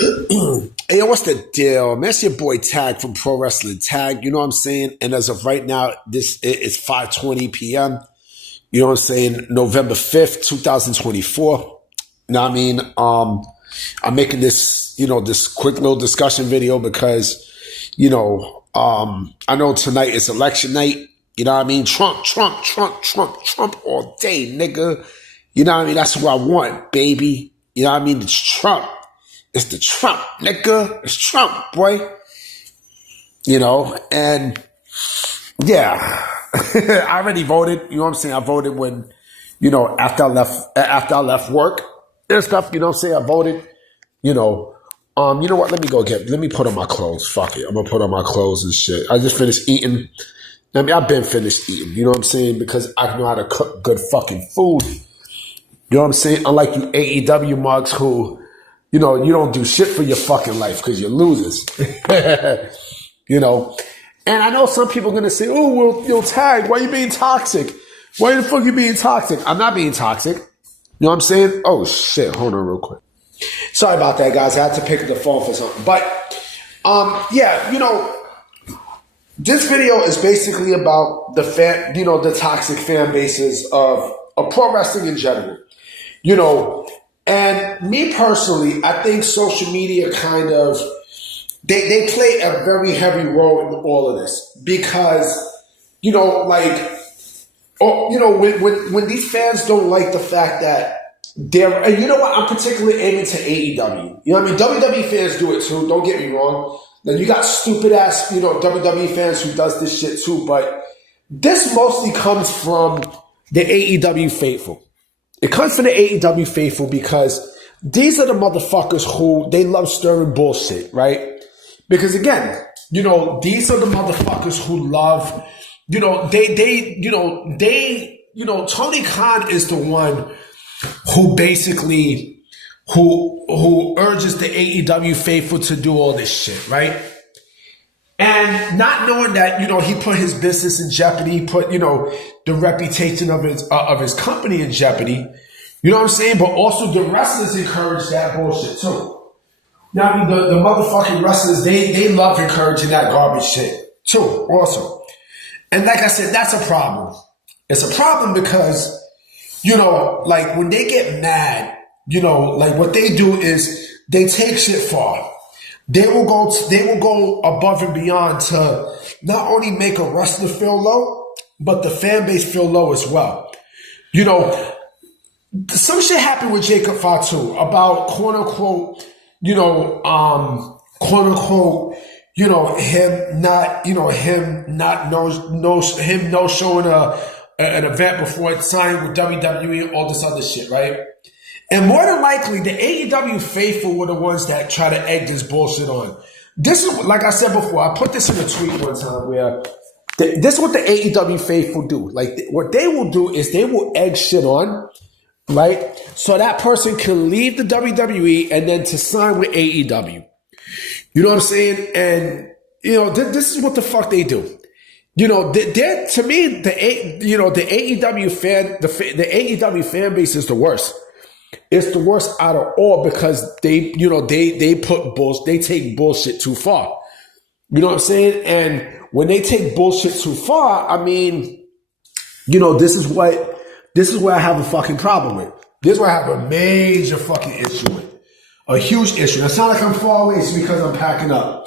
Hey, yo, what's the deal, man? It's your boy Tag from Pro Wrestling Tag. You know what I'm saying? And as of right now, this is 5:20 p.m. You know what I'm saying? November 5th, 2024. You know what I mean? I'm making this, this quick little discussion video because, I know tonight is election night. You know what I mean? Trump all day, nigga. You know what I mean? That's what I want, baby. You know what I mean? It's Trump. It's the Trump, nigga. It's Trump, boy. And yeah, I already voted. You know what I'm saying? I voted when, after I left work and stuff. You know what I'm saying? I voted. You know what? Let me put on my clothes. Fuck it. I'm gonna put on my clothes and shit. I just finished eating. I mean, I've been finished eating. You know what I'm saying? Because I know how to cook good fucking food. You know what I'm saying? Unlike you AEW mugs who, you don't do shit for your fucking life because you're losers. And I know some people are going to say, oh, well, Tag, why are you being toxic? Why the fuck are you being toxic? I'm not being toxic. You know what I'm saying? Oh, shit. Hold on real quick. Sorry about that, guys. I had to pick up the phone for something. But, this video is basically about the toxic fan bases of pro wrestling in general. And me personally, I think social media kind of, they play a very heavy role in all of this because, when these fans don't like the fact that they're, and you know what, I'm particularly aiming to AEW. You know what I mean? WWE fans do it too, don't get me wrong. Now you got stupid ass, WWE fans who does this shit too, but this mostly comes from the AEW faithful. It comes from the AEW faithful because these are the motherfuckers who they love stirring bullshit, right? Because again, these are the motherfuckers who love, Tony Khan is the one who basically, who urges the AEW faithful to do all this shit, right? And not knowing that, he put his business in jeopardy, he put, the reputation of his company in jeopardy. You know what I'm saying? But also the wrestlers encourage that bullshit too. Now, I mean, the motherfucking wrestlers, they love encouraging that garbage shit too, also. And like I said, that's a problem. It's a problem because, when they get mad, what they do is they take shit far. They will go above and beyond to not only make a wrestler feel low, but the fan base feel low as well. Some shit happened with Jacob Fatu about quote unquote, him no showing an event before it signed with WWE and all this other shit, right? And more than likely, the AEW faithful were the ones that try to egg this bullshit on. This is, like I said before, I put this in a tweet one time where this is what the AEW faithful do. Like, what they will do is they will egg shit on, right? So that person can leave the WWE and then to sign with AEW. You know what I'm saying? And, this is what the fuck they do. To me, the AEW fan base is the worst. It's the worst out of all because they put bullshit, they take bullshit too far. You know what I'm saying? And when they take bullshit too far, I mean, this is what I have a fucking problem with. This is what I have a major fucking issue with. A huge issue. It's not like I'm far away, it's because I'm packing up.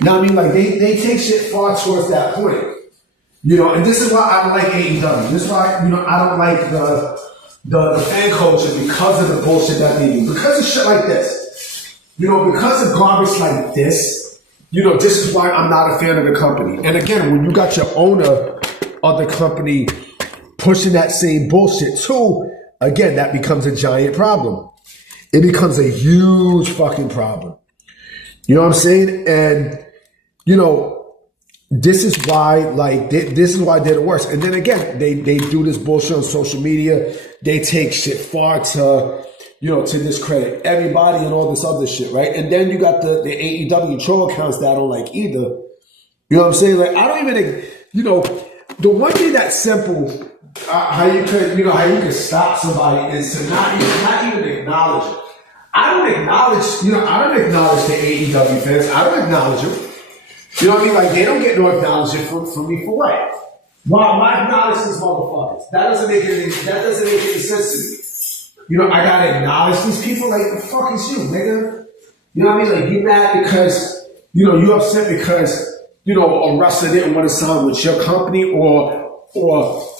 Now, I mean, like, they take shit far towards that point. And this is why I don't like AEW. This is why, I don't like the fan culture because of the bullshit that they do. Because of shit like this. Because of garbage like this, this is why I'm not a fan of the company. And again, when you got your owner of the company pushing that same bullshit too, again, that becomes a giant problem. It becomes a huge fucking problem. You know what I'm saying? And, this is why, this is why they're the worst. And then again, they do this bullshit on social media. They take shit far to, to discredit everybody and all this other shit, right? And then you got the AEW troll accounts that I don't like either. You know what I'm saying? Like, I don't even, the one thing that's simple, how you could stop somebody is to not even acknowledge it. I don't acknowledge, I don't acknowledge the AEW fans. I don't acknowledge them. You know what I mean? Like, they don't get no acknowledgement from me for what? Why acknowledge these motherfuckers? That doesn't make any sense to me. I gotta acknowledge these people. Like, the fuck is you, nigga? You know what I mean? Like, you mad because, you upset because, a wrestler didn't want to sign with your company, or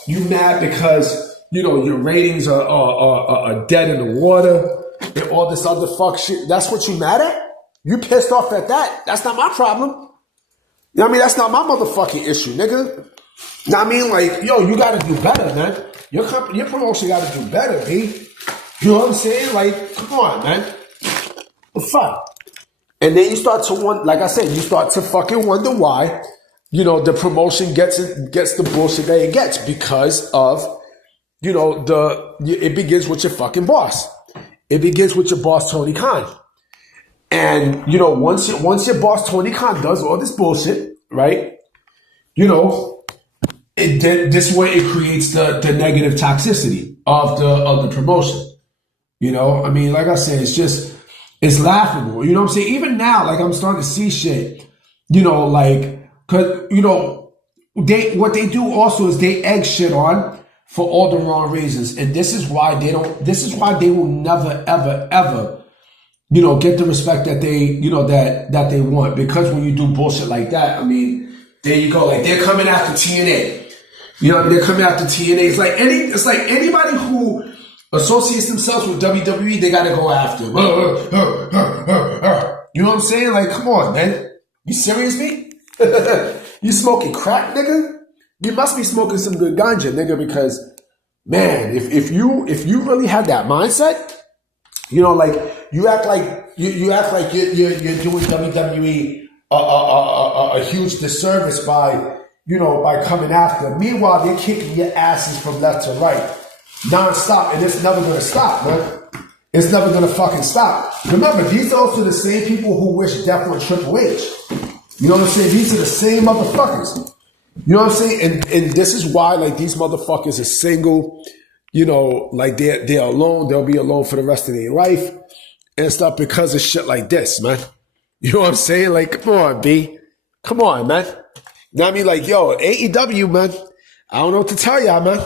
you mad because, your ratings are dead in the water and all this other fuck shit. That's what you mad at? You pissed off at that? That's not my problem. You know what I mean? That's not my motherfucking issue, nigga. You know what I mean? Like, you gotta do better, man. Your promotion gotta do better, B. You know what I'm saying? Like, come on, man. The fuck? And then you start to wonder, like I said, you start to fucking wonder why, the promotion gets the bullshit that it gets, because of, it begins with your fucking boss. It begins with your boss, Tony Khan. And, once your boss, Tony Khan, does all this bullshit, right? This way it creates the negative toxicity of the promotion. I mean, like I said, it's laughable. You know what I'm saying? Even now, like, I'm starting to see shit, cause, what they do also is they egg shit on for all the wrong reasons. And this is why they will never, ever, ever, get the respect that they, that they want. Because when you do bullshit like that, I mean, there you go. Like, they're coming after TNA. They're coming after TNA. It's like anybody who associates themselves with WWE, they gotta go after. You know what I'm saying? Like, come on, man. You serious, me? You smoking crack, nigga? You must be smoking some good ganja, nigga, because, man, if you really had that mindset, like, you act like you're doing WWE a huge disservice by coming after them. Meanwhile, they're kicking your asses from left to right, non-stop, and it's never gonna stop, man. It's never gonna fucking stop. Remember, these are also the same people who wish death on Triple H. You know what I'm saying? These are the same motherfuckers. You know what I'm saying? And this is why, like, these motherfuckers are single. Like, they're alone. They'll be alone for the rest of their life and stuff because of shit like this, man. You know what I'm saying? Like, come on, B. Come on, man. You know what I mean? Like, AEW, man. I don't know what to tell y'all, man.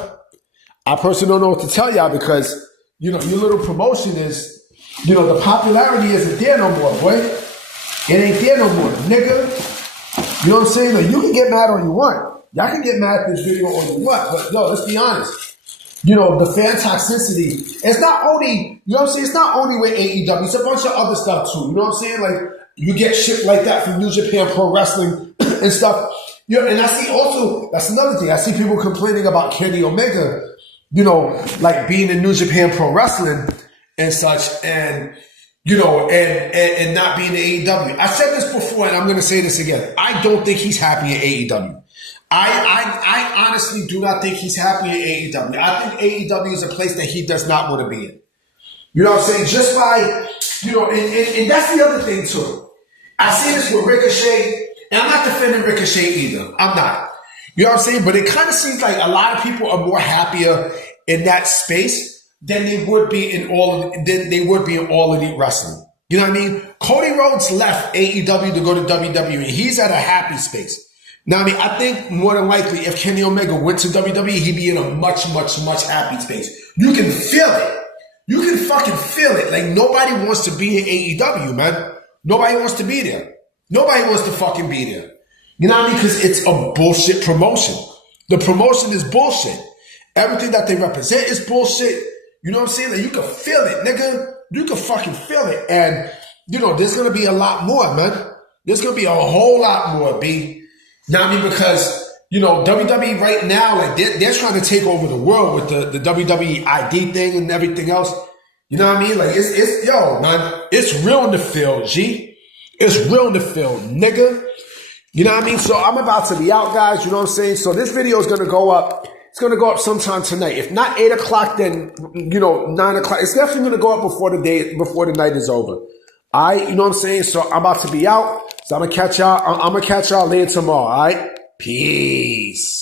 I personally don't know what to tell y'all because, your little promotion is, the popularity isn't there no more, boy. It ain't there no more, nigga. You know what I'm saying? Like, you can get mad all you want. Y'all can get mad at this video all you want, but let's be honest. The fan toxicity, it's not only, it's not only with AEW, it's a bunch of other stuff too. You know what I'm saying? Like, you get shit like that from New Japan Pro Wrestling and stuff. And I see also, that's another thing. I see people complaining about Kenny Omega, like being in New Japan Pro Wrestling and such, and, and not being in AEW. I said this before, and I'm going to say this again. I don't think he's happy in AEW. I honestly do not think he's happy in AEW. I think AEW is a place that he does not want to be in. You know what I'm saying? Just by, and that's the other thing too. I see this with Ricochet, and I'm not defending Ricochet either. I'm not. You know what I'm saying? But it kind of seems like a lot of people are more happier in that space than they would be in all elite wrestling. You know what I mean? Cody Rhodes left AEW to go to WWE. He's at a happy space. Now, I mean, I think more than likely if Kenny Omega went to WWE, he'd be in a much, much, much happy space. You can feel it. You can fucking feel it. Like, nobody wants to be in AEW, man. Nobody wants to be there. Nobody wants to fucking be there. You know what I mean? Because it's a bullshit promotion. The promotion is bullshit. Everything that they represent is bullshit. You know what I'm saying? Like, you can feel it, nigga. You can fucking feel it. And, there's going to be a lot more, man. There's going to be a whole lot more, B. You know what I mean? Because, WWE right now, like, they're trying to take over the world with the WWE ID thing and everything else. You know what I mean? Like, man, it's real in the field, G. It's real in the field, nigga. You know what I mean? So I'm about to be out, guys. You know what I'm saying? So this video is going to go up. It's going to go up sometime tonight. If not 8 o'clock, then, 9 o'clock. It's definitely going to go up before the night is over. All right? You know what I'm saying? So I'm about to be out. So I'm going to catch y'all later tomorrow. All right? Peace.